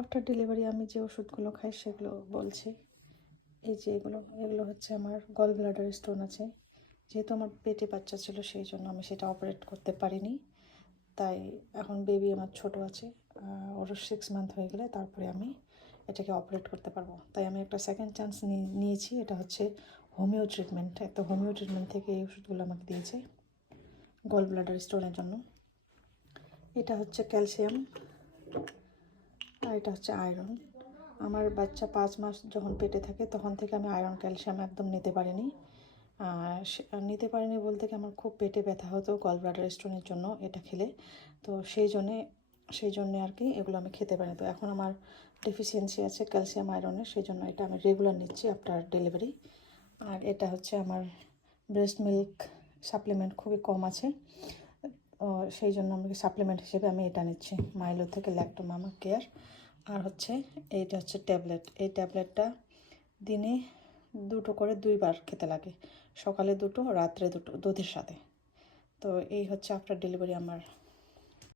After delivery আমি যে ওষুধগুলো খাই সেগুলো বলছি। এই যে এগুলো হচ্ছে আমার গল ব্লাডার স্টোন আছে। যেহেতু আমার পেটে বাচ্চা ছিল সেই জন্য আমি সেটা অপারেট করতে পারিনি, তাই এখন বেবি আমার ছোট আছে, ওর 6 মান্থ হয়ে গেলে তারপরে আমি এটাকে অপারেট করতে পারবো। তাই আমি একটা সেকেন্ড চান্স নিয়েছি। এটা হচ্ছে হোমিও ট্রিটমেন্ট। একটা হোমিও ট্রিটমেন্ট থেকে এই ওষুধগুলো আমাকে দিয়েছে গল ব্লাডার স্টোনের জন্য। এটা হচ্ছে ক্যালসিয়াম আর এটা হচ্ছে আয়রন। আমার বাচ্চা 5 মাস যখন পেটে থাকে তখন থেকে আমি আয়রন ক্যালসিয়াম একদম নিতে পারিনি। নিতে পারিনি বলতে কি আমার খুব পেটে ব্যথা হতো গল ব্লাডার স্টোনের জন্য এটা খেলে। তো সেই জন্যে আর কি এগুলো আমি খেতে পারিনি। তো এখন আমার ডেফিসিয়েন্সি আছে ক্যালসিয়াম আয়রনের, সেই জন্য এটা আমি রেগুলার নিচ্ছি আফটার ডেলিভারি। আর এটা হচ্ছে আমার ব্রেস্ট মিল্ক সাপ্লিমেন্ট খুবই কম আছে, সেই জন্য আমাকে সাপ্লিমেন্ট হিসেবে আমি এটা নিচ্ছি মাইলো থেকে ল্যাক্টো মামা কেয়ার। আর হচ্ছে এইটা হচ্ছে ট্যাবলেট। এই ট্যাবলেটটা দিনে 2টো করে 2বার খেতে লাগে, সকালে 2টো রাত্রে 2টো দুধের সাথে। তো এই হচ্ছে আফটার ডেলিভারি আমার